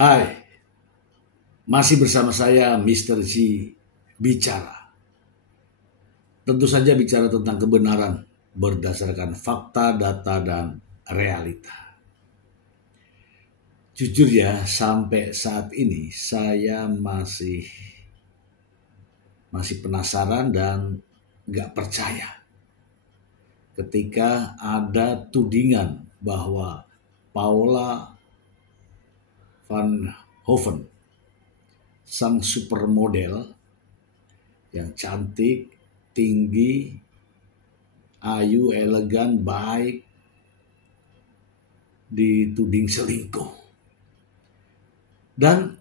Hai, masih bersama saya Mr. G bicara. Tentu saja bicara tentang kebenaran berdasarkan fakta, data, dan realita. Jujur ya, sampai saat ini saya masih penasaran dan gak percaya ketika ada tudingan bahwa Paula Van Hoven, sang supermodel yang cantik, tinggi, ayu, elegan, baik, dituding selingkuh. Dan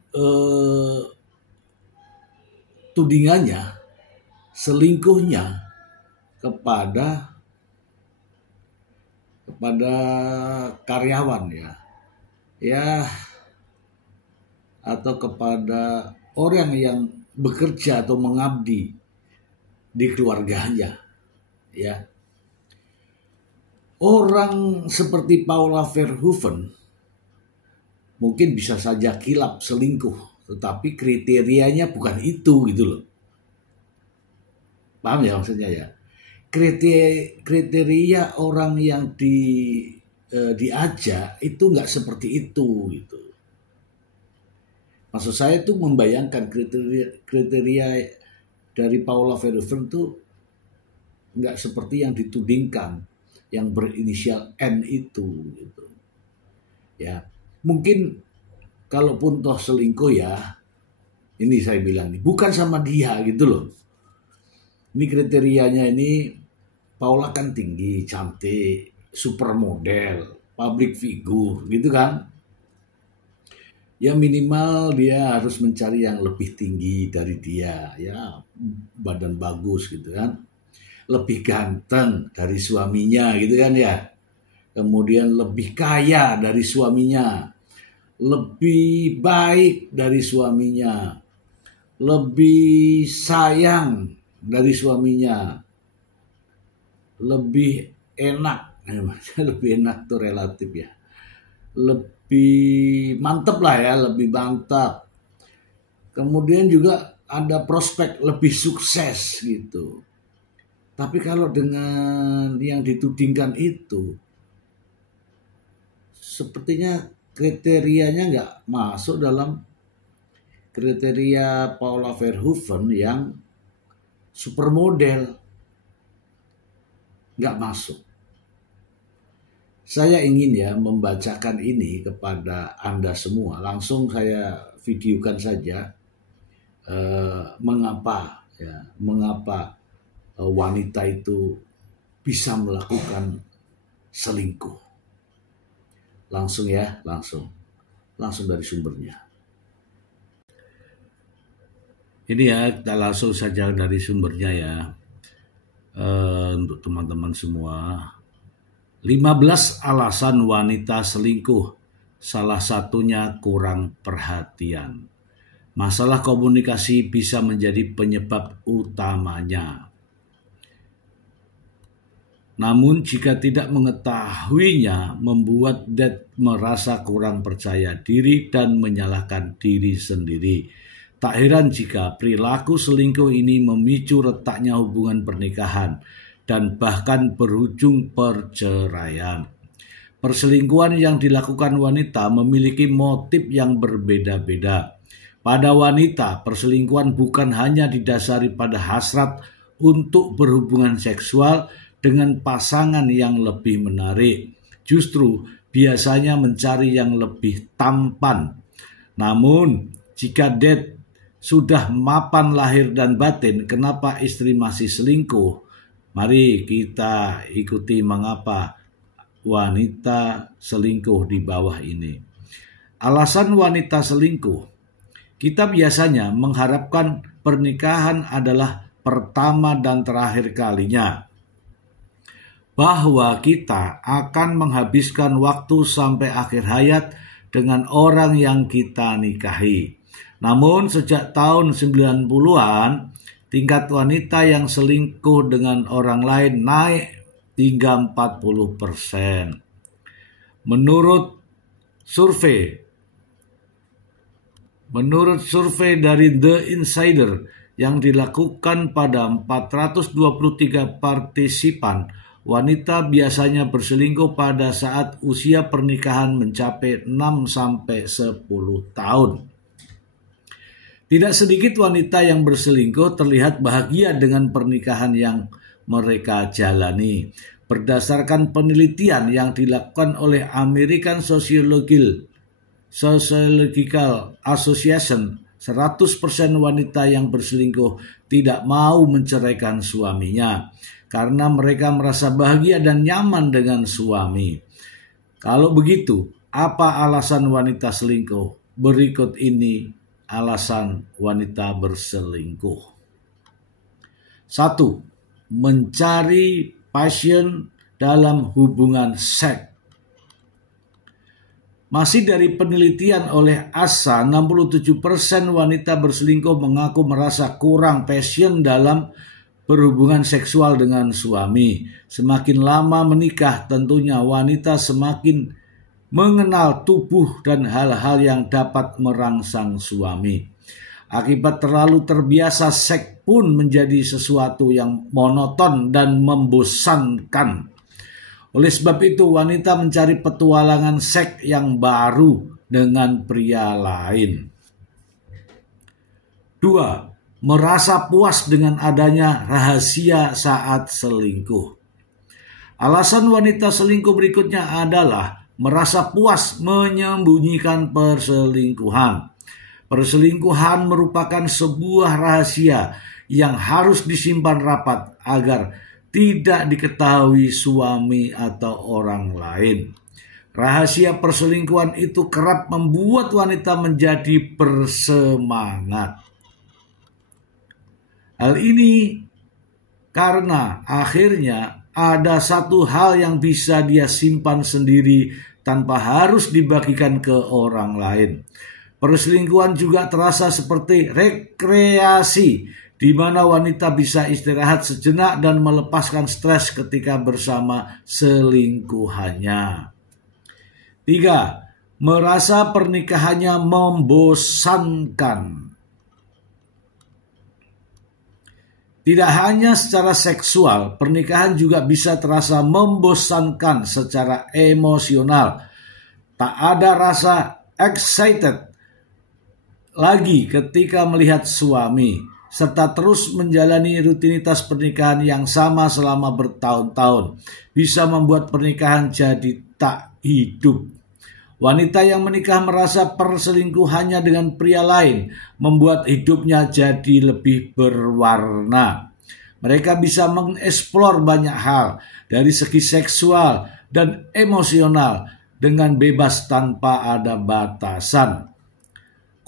tudingannya, selingkuhnya kepada karyawan ya atau kepada orang yang bekerja atau mengabdi di keluarganya, ya. Orang seperti Paula Verhoeven mungkin bisa saja kilap selingkuh, tetapi kriterianya bukan itu gitu loh. Paham ya maksudnya ya? Kriteria orang yang diajak itu nggak seperti itu gitu. Maksud saya itu membayangkan kriteria dari Paula Verhoeven itu nggak seperti yang ditudingkan, yang berinisial N itu gitu. Ya, mungkin kalaupun toh selingkuh ya, ini saya bilang nih, bukan sama dia gitu loh. Ini kriterianya ini, Paula kan tinggi, cantik, supermodel, public figure gitu kan. Ya minimal dia harus mencari yang lebih tinggi dari dia, ya badan bagus gitu kan, lebih ganteng dari suaminya gitu kan ya, kemudian lebih kaya dari suaminya, lebih baik dari suaminya, lebih sayang dari suaminya, lebih enak, lebih enak tuh relatif ya, lebih mantap lah ya, lebih mantap. Kemudian juga ada prospek lebih sukses gitu. Tapi kalau dengan yang ditudingkan itu, sepertinya kriterianya nggak masuk dalam kriteria Paula Verhoeven yang supermodel, nggak masuk. Saya ingin ya membacakan ini kepada Anda semua. Langsung saya videokan saja mengapa wanita itu bisa melakukan selingkuh. Langsung ya, langsung dari sumbernya. Ini ya, kita langsung saja dari sumbernya ya, untuk teman-teman semua. 15 alasan wanita selingkuh, salah satunya kurang perhatian. Masalah komunikasi bisa menjadi penyebab utamanya. Namun jika tidak mengetahuinya, membuat date merasa kurang percaya diri dan menyalahkan diri sendiri. Tak heran jika perilaku selingkuh ini memicu retaknya hubungan pernikahan dan bahkan berujung perceraian. Perselingkuhan yang dilakukan wanita memiliki motif yang berbeda-beda. Pada wanita, perselingkuhan bukan hanya didasari pada hasrat untuk berhubungan seksual dengan pasangan yang lebih menarik. Justru biasanya mencari yang lebih tampan. Namun, jika date sudah mapan lahir dan batin, kenapa istri masih selingkuh? Mari kita ikuti mengapa wanita selingkuh di bawah ini. Alasan wanita selingkuh. Kita biasanya mengharapkan pernikahan adalah pertama dan terakhir kalinya. Bahwa kita akan menghabiskan waktu sampai akhir hayat dengan orang yang kita nikahi. Namun sejak tahun 90-an, tingkat wanita yang selingkuh dengan orang lain naik hingga 40%. Menurut survei Menurut survei dari The Insider yang dilakukan pada 423 partisipan, wanita biasanya berselingkuh pada saat usia pernikahan mencapai 6-10 tahun. Tidak sedikit wanita yang berselingkuh terlihat bahagia dengan pernikahan yang mereka jalani. Berdasarkan penelitian yang dilakukan oleh American Sociological Association, 100% wanita yang berselingkuh tidak mau menceraikan suaminya karena mereka merasa bahagia dan nyaman dengan suami. Kalau begitu, apa alasan wanita selingkuh? Berikut ini alasan wanita berselingkuh. 1. Mencari passion dalam hubungan seks. Masih dari penelitian oleh ASA, 67% wanita berselingkuh mengaku merasa kurang passion dalam berhubungan seksual dengan suami. Semakin lama menikah, tentunya wanita semakin mengenal tubuh dan hal-hal yang dapat merangsang suami. Akibat terlalu terbiasa, seks pun menjadi sesuatu yang monoton dan membosankan. Oleh sebab itu, wanita mencari petualangan seks yang baru dengan pria lain. 2. Merasa puas dengan adanya rahasia saat selingkuh. Alasan wanita selingkuh berikutnya adalah merasa puas menyembunyikan perselingkuhan. Perselingkuhan merupakan sebuah rahasia yang harus disimpan rapat agar tidak diketahui suami atau orang lain. Rahasia perselingkuhan itu kerap membuat wanita menjadi bersemangat. Hal ini karena akhirnya ada satu hal yang bisa dia simpan sendiri tanpa harus dibagikan ke orang lain. Perselingkuhan juga terasa seperti rekreasi, di mana wanita bisa istirahat sejenak dan melepaskan stres ketika bersama selingkuhannya. 3. Merasa pernikahannya membosankan. Tidak hanya secara seksual, pernikahan juga bisa terasa membosankan secara emosional. Tak ada rasa excited lagi ketika melihat suami, serta terus menjalani rutinitas pernikahan yang sama selama bertahun-tahun bisa membuat pernikahan jadi tak hidup. Wanita yang menikah merasa perselingkuhannya dengan pria lain membuat hidupnya jadi lebih berwarna. Mereka bisa mengeksplor banyak hal dari segi seksual dan emosional dengan bebas tanpa ada batasan.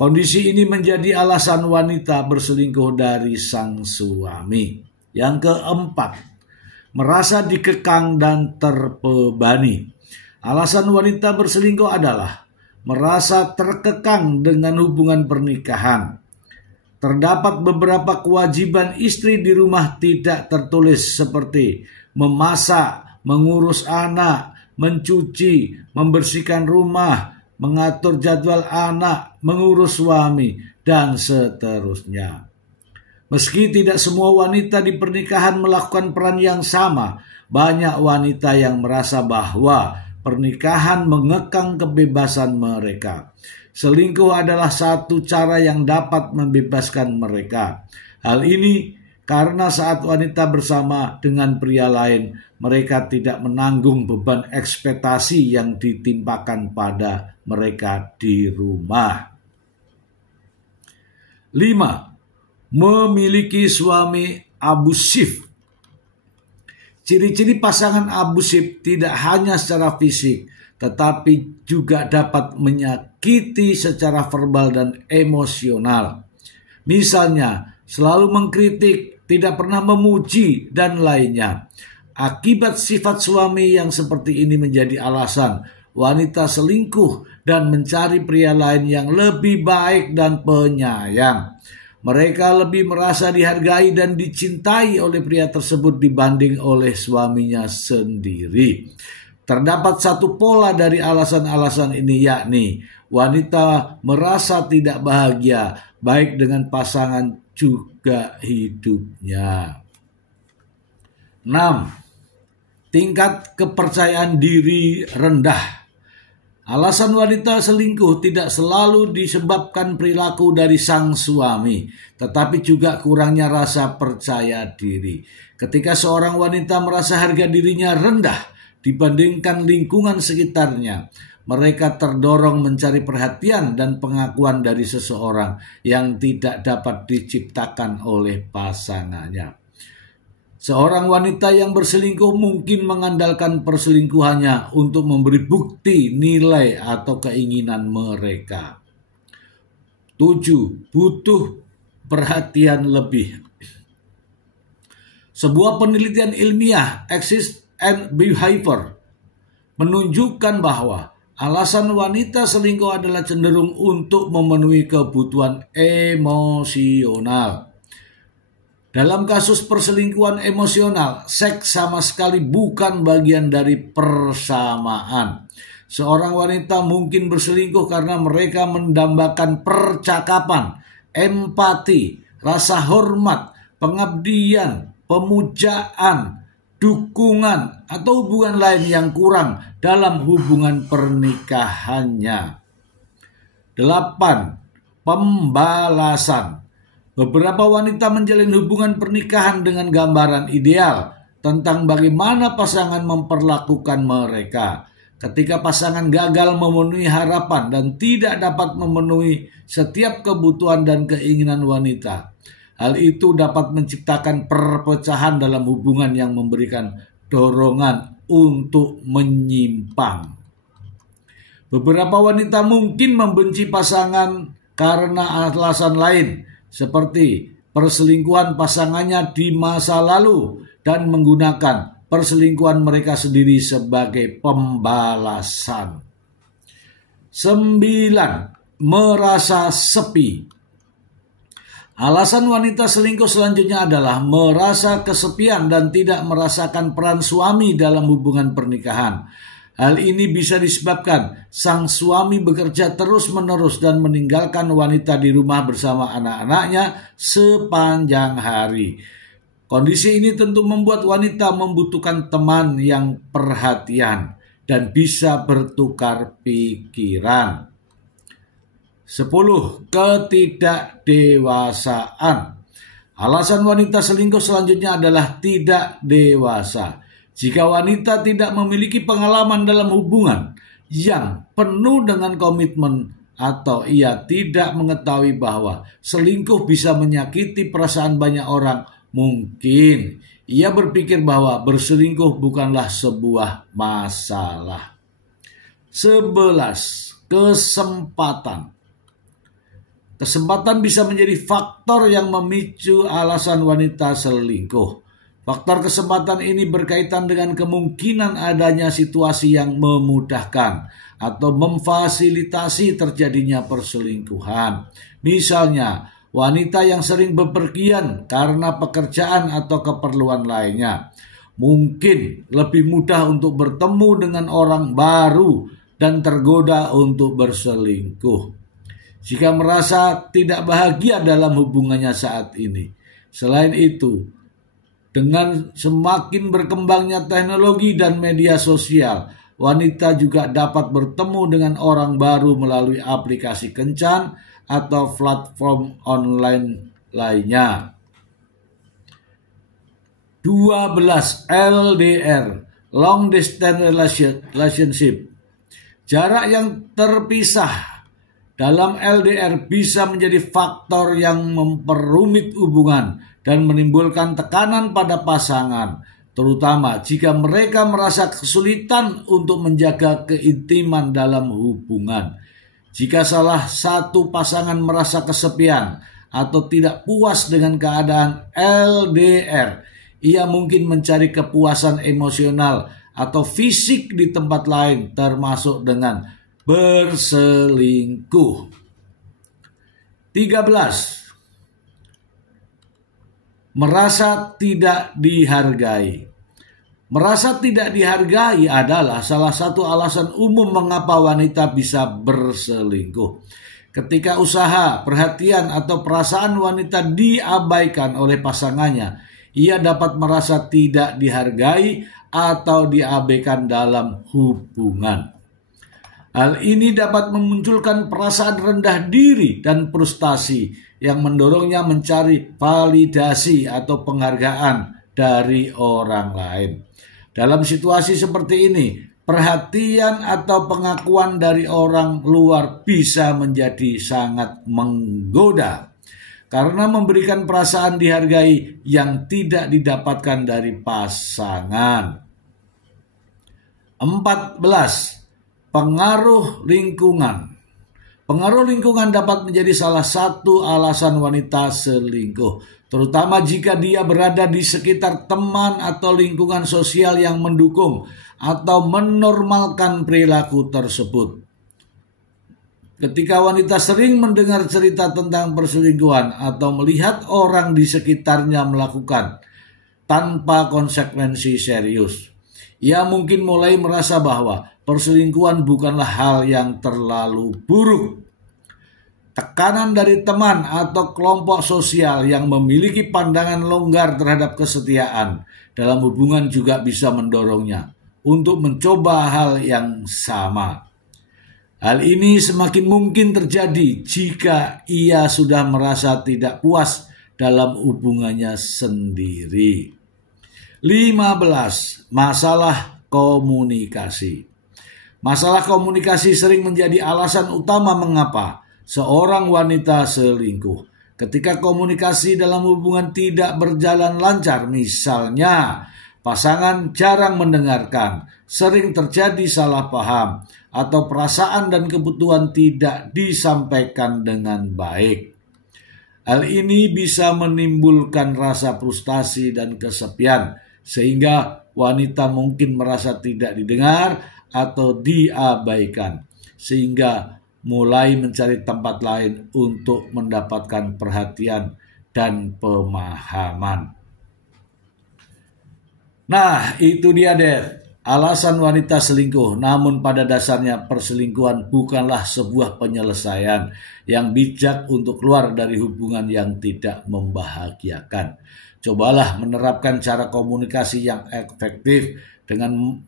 Kondisi ini menjadi alasan wanita berselingkuh dari sang suami. Yang keempat, merasa dikekang dan terbebani. Alasan wanita berselingkuh adalah merasa terkekang dengan hubungan pernikahan. Terdapat beberapa kewajiban istri di rumah tidak tertulis seperti memasak, mengurus anak, mencuci, membersihkan rumah, mengatur jadwal anak, mengurus suami, dan seterusnya. Meski tidak semua wanita di pernikahan melakukan peran yang sama, banyak wanita yang merasa bahwa pernikahan mengekang kebebasan mereka. Selingkuh adalah satu cara yang dapat membebaskan mereka. Hal ini karena saat wanita bersama dengan pria lain, mereka tidak menanggung beban ekspektasi yang ditimpakan pada mereka di rumah. 5. Memiliki suami abusif. Ciri-ciri pasangan abusif tidak hanya secara fisik, tetapi juga dapat menyakiti secara verbal dan emosional. Misalnya, selalu mengkritik, tidak pernah memuji, dan lainnya. Akibat sifat suami yang seperti ini menjadi alasan wanita selingkuh dan mencari pria lain yang lebih baik dan penyayang. Mereka lebih merasa dihargai dan dicintai oleh pria tersebut dibanding oleh suaminya sendiri. Terdapat satu pola dari alasan-alasan ini, yakni wanita merasa tidak bahagia baik dengan pasangan juga hidupnya. 6. Tingkat kepercayaan diri rendah. Alasan wanita selingkuh tidak selalu disebabkan perilaku dari sang suami, tetapi juga kurangnya rasa percaya diri. Ketika seorang wanita merasa harga dirinya rendah dibandingkan lingkungan sekitarnya, mereka terdorong mencari perhatian dan pengakuan dari seseorang yang tidak dapat diciptakan oleh pasangannya. Seorang wanita yang berselingkuh mungkin mengandalkan perselingkuhannya untuk memberi bukti nilai atau keinginan mereka. 7. Butuh perhatian lebih. Sebuah penelitian ilmiah Exist and Behavior menunjukkan bahwa alasan wanita selingkuh adalah cenderung untuk memenuhi kebutuhan emosional. Dalam kasus perselingkuhan emosional, seks sama sekali bukan bagian dari persamaan. Seorang wanita mungkin berselingkuh karena mereka mendambakan percakapan, empati, rasa hormat, pengabdian, pemujaan, dukungan, atau hubungan lain yang kurang dalam hubungan pernikahannya. 8. Pembalasan. Beberapa wanita menjalin hubungan pernikahan dengan gambaran ideal tentang bagaimana pasangan memperlakukan mereka. Ketika pasangan gagal memenuhi harapan dan tidak dapat memenuhi setiap kebutuhan dan keinginan wanita, hal itu dapat menciptakan perpecahan dalam hubungan yang memberikan dorongan untuk menyimpang. Beberapa wanita mungkin membenci pasangan karena alasan lain, seperti perselingkuhan pasangannya di masa lalu dan menggunakan perselingkuhan mereka sendiri sebagai pembalasan. 9. Merasa sepi. Alasan wanita selingkuh selanjutnya adalah merasa kesepian dan tidak merasakan peran suami dalam hubungan pernikahan. Hal ini bisa disebabkan sang suami bekerja terus-menerus dan meninggalkan wanita di rumah bersama anak-anaknya sepanjang hari. Kondisi ini tentu membuat wanita membutuhkan teman yang perhatian dan bisa bertukar pikiran. 10. Ketidakdewasaan. Alasan wanita selingkuh selanjutnya adalah tidak dewasa. Jika wanita tidak memiliki pengalaman dalam hubungan yang penuh dengan komitmen atau ia tidak mengetahui bahwa selingkuh bisa menyakiti perasaan banyak orang, mungkin ia berpikir bahwa berselingkuh bukanlah sebuah masalah. 11. Kesempatan. Kesempatan bisa menjadi faktor yang memicu alasan wanita selingkuh. Faktor kesempatan ini berkaitan dengan kemungkinan adanya situasi yang memudahkan atau memfasilitasi terjadinya perselingkuhan. Misalnya, wanita yang sering bepergian karena pekerjaan atau keperluan lainnya mungkin lebih mudah untuk bertemu dengan orang baru dan tergoda untuk berselingkuh jika merasa tidak bahagia dalam hubungannya saat ini. Selain itu, dengan semakin berkembangnya teknologi dan media sosial, wanita juga dapat bertemu dengan orang baru melalui aplikasi kencan atau platform online lainnya. 12. LDR, Long Distance Relationship. Jarak yang terpisah dalam LDR bisa menjadi faktor yang memperumit hubungan dan menimbulkan tekanan pada pasangan, terutama jika mereka merasa kesulitan untuk menjaga keintiman dalam hubungan. Jika salah satu pasangan merasa kesepian atau tidak puas dengan keadaan LDR, ia mungkin mencari kepuasan emosional atau fisik di tempat lain, termasuk dengan berselingkuh. 13. Merasa tidak dihargai. Merasa tidak dihargai adalah salah satu alasan umum mengapa wanita bisa berselingkuh. Ketika usaha, perhatian, atau perasaan wanita diabaikan oleh pasangannya, ia dapat merasa tidak dihargai atau diabaikan dalam hubungan. Hal ini dapat memunculkan perasaan rendah diri dan frustasi yang mendorongnya mencari validasi atau penghargaan dari orang lain. Dalam situasi seperti ini, perhatian atau pengakuan dari orang luar bisa menjadi sangat menggoda karena memberikan perasaan dihargai yang tidak didapatkan dari pasangan. 14. Pengaruh lingkungan. Pengaruh lingkungan dapat menjadi salah satu alasan wanita selingkuh, terutama jika dia berada di sekitar teman atau lingkungan sosial yang mendukung atau menormalkan perilaku tersebut. Ketika wanita sering mendengar cerita tentang perselingkuhan atau melihat orang di sekitarnya melakukan tanpa konsekuensi serius, ia mungkin mulai merasa bahwa perselingkuhan bukanlah hal yang terlalu buruk. Tekanan dari teman atau kelompok sosial yang memiliki pandangan longgar terhadap kesetiaan dalam hubungan juga bisa mendorongnya untuk mencoba hal yang sama. Hal ini semakin mungkin terjadi jika ia sudah merasa tidak puas dalam hubungannya sendiri. 15. Masalah komunikasi. Masalah komunikasi sering menjadi alasan utama mengapa seorang wanita selingkuh. Ketika komunikasi dalam hubungan tidak berjalan lancar, misalnya pasangan jarang mendengarkan, sering terjadi salah paham, atau perasaan dan kebutuhan tidak disampaikan dengan baik. Hal ini bisa menimbulkan rasa frustasi dan kesepian, sehingga wanita mungkin merasa tidak didengar atau diabaikan, sehingga mulai mencari tempat lain untuk mendapatkan perhatian dan pemahaman. Nah, itu dia deh alasan wanita selingkuh. Namun pada dasarnya perselingkuhan bukanlah sebuah penyelesaian yang bijak untuk keluar dari hubungan yang tidak membahagiakan. Cobalah menerapkan cara komunikasi yang efektif dengan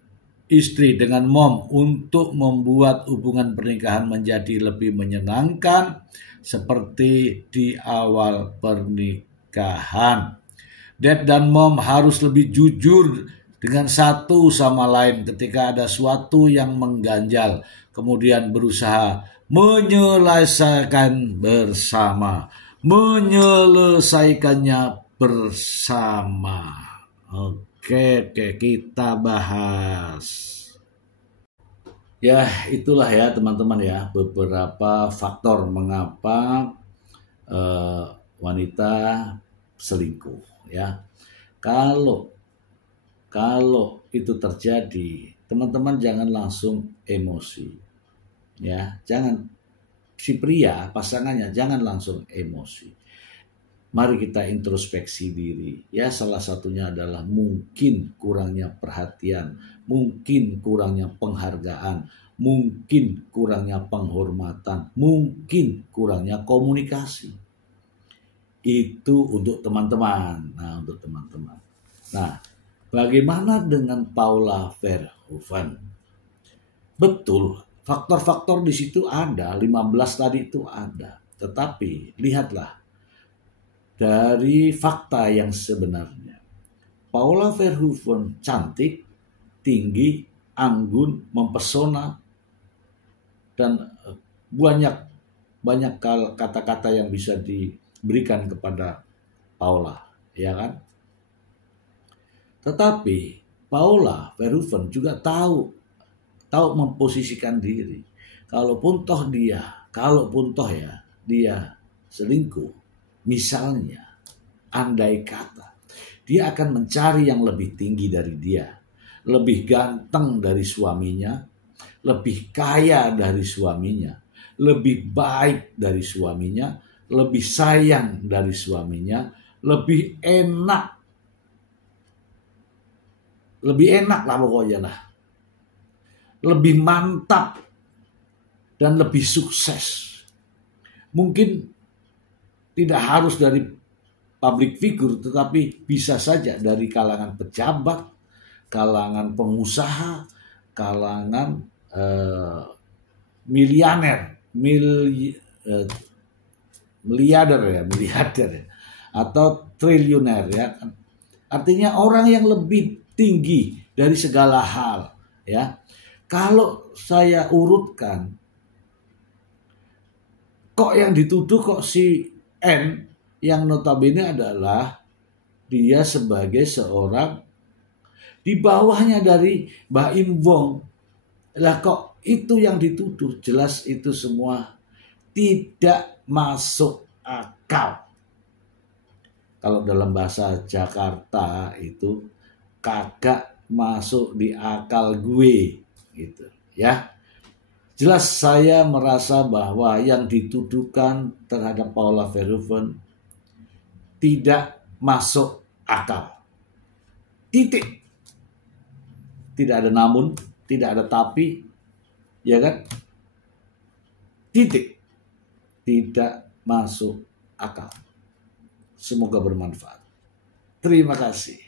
istri, dengan mom, untuk membuat hubungan pernikahan menjadi lebih menyenangkan seperti di awal pernikahan. Dad dan mom harus lebih jujur dengan satu sama lain ketika ada sesuatu yang mengganjal, kemudian berusaha menyelesaikannya bersama. Oke, kita bahas. Ya, itulah ya teman-teman ya, beberapa faktor mengapa wanita selingkuh ya. Kalau itu terjadi, teman-teman jangan langsung emosi. Ya, jangan, si pria pasangannya jangan langsung emosi. Mari kita introspeksi diri. Ya, salah satunya adalah mungkin kurangnya perhatian, mungkin kurangnya penghargaan, mungkin kurangnya penghormatan, mungkin kurangnya komunikasi. Itu untuk teman-teman. Nah, bagaimana dengan Paula Verhoeven? Betul, faktor-faktor di situ ada, 15 tadi itu ada. Tetapi lihatlah dari fakta yang sebenarnya. Paula Verhoeven cantik, tinggi, anggun, mempesona, dan banyak kata-kata yang bisa diberikan kepada Paula, ya kan? Tetapi Paula Verhoeven juga tahu memposisikan diri. Kalaupun toh dia selingkuh, misalnya, andai kata, dia akan mencari yang lebih tinggi dari dia, lebih ganteng dari suaminya, lebih kaya dari suaminya, lebih baik dari suaminya, lebih sayang dari suaminya, lebih enak lebih enak lah pokoknya lah. Lebih mantap dan lebih sukses. Mungkin tidak harus dari public figure, tetapi bisa saja dari kalangan pejabat, kalangan pengusaha, kalangan miliarder ya, atau triliuner ya. Artinya orang yang lebih tinggi dari segala hal ya. Kalau saya urutkan, kok yang dituduh kok si N yang notabene adalah dia sebagai seorang di bawahnya dari Mbah Im Wong. Lah kok itu yang dituduh? Jelas itu semua tidak masuk akal. Kalau dalam bahasa Jakarta itu kagak masuk di akal gue gitu ya. Jelas saya merasa bahwa yang dituduhkan terhadap Paula Verhoeven tidak masuk akal. Titik. Tidak ada namun, tidak ada tapi, ya kan? Titik. Tidak masuk akal. Semoga bermanfaat. Terima kasih.